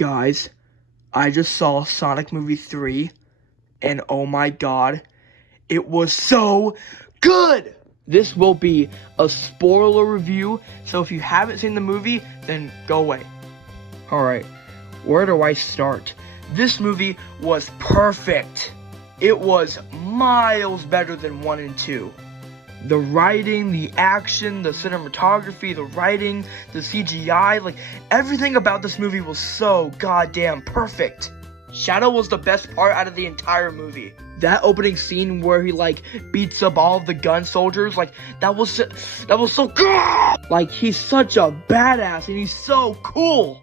Guys, I just saw Sonic Movie 3, and oh my god, it was so good! This will be a spoiler review, so if you haven't seen the movie, then go away. Alright, where do I start? This movie was perfect. It was miles better than 1 and 2. The writing, the action, the cinematography, the writing, the CGI, like, everything about this movie was so goddamn perfect. Shadow was the best part out of the entire movie. That opening scene where he, like, beats up all of the gun soldiers, like, that was so good! Like, he's such a badass, and he's so cool!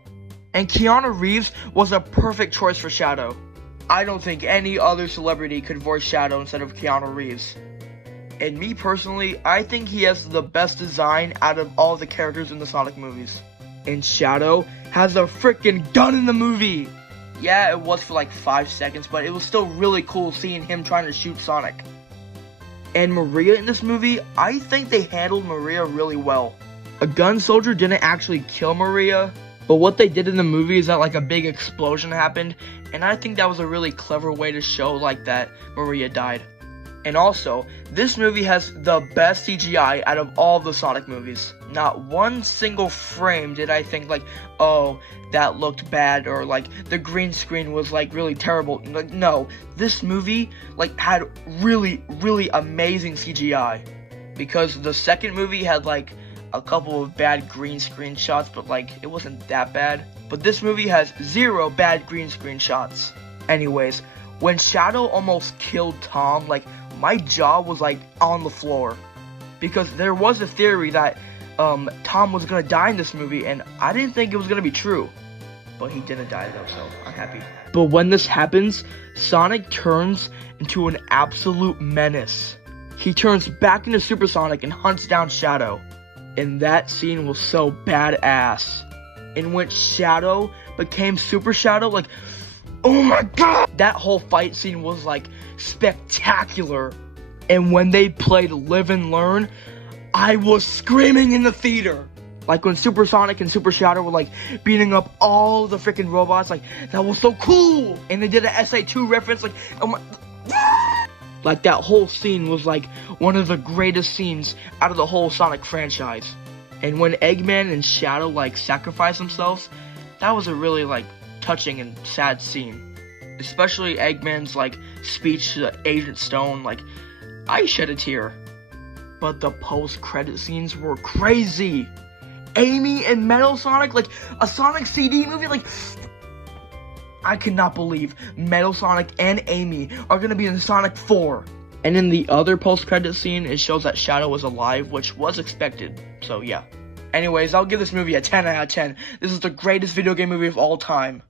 And Keanu Reeves was a perfect choice for Shadow. I don't think any other celebrity could voice Shadow instead of Keanu Reeves. And me personally, I think he has the best design out of all the characters in the Sonic movies. And Shadow has a freaking gun in the movie! Yeah, it was for like 5 seconds, but it was still really cool seeing him trying to shoot Sonic. And Maria in this movie, I think they handled Maria really well. A gun soldier didn't actually kill Maria, but what they did in the movie is that like a big explosion happened, and I think that was a really clever way to show like that Maria died. And also, this movie has the best CGI out of all the Sonic movies. Not one single frame did I think like, oh, that looked bad, or like the green screen was like really terrible. Like, no, this movie like had really amazing CGI. Because the second movie had like a couple of bad green screen shots, but like it wasn't that bad. But this movie has 0 bad green screen shots. Anyways, when Shadow almost killed Tom, like, my jaw was like on the floor, because there was a theory that Tom was gonna die in this movie, and I didn't think it was gonna be true, but he didn't die though, so I'm happy. But when this happens, Sonic turns into an absolute menace. He turns back into Super Sonic and hunts down Shadow, and that scene was so badass. And when Shadow became Super Shadow, like, oh my god! That whole fight scene was like spectacular. And when they played Live and Learn, I was screaming in the theater. Like when Super Sonic and Super Shadow were like beating up all the freaking robots, like that was so cool. And they did an SA2 reference, like, oh my, like that whole scene was like one of the greatest scenes out of the whole Sonic franchise. And when Eggman and Shadow like sacrificed themselves, that was a really like touching and sad scene. Especially Eggman's like speech to Agent Stone, like, I shed a tear. But the post-credit scenes were crazy. Amy and Metal Sonic, like a Sonic CD movie, like, I cannot believe Metal Sonic and Amy are gonna be in Sonic 4. And in the other post-credit scene, it shows that Shadow was alive, which was expected, so yeah. Anyways, I'll give this movie a 10 out of 10. This is the greatest video game movie of all time.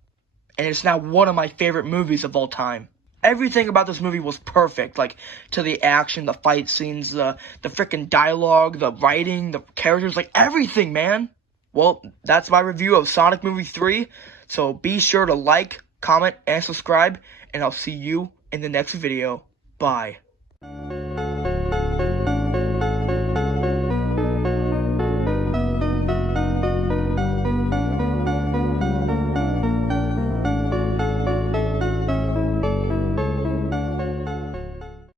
And it's now one of my favorite movies of all time. Everything about this movie was perfect, like, to the action, the fight scenes, the freaking dialogue, the writing, the characters, like, everything, man. Well, that's my review of Sonic Movie 3, so be sure to like, comment, and subscribe, and I'll see you in the next video. Bye.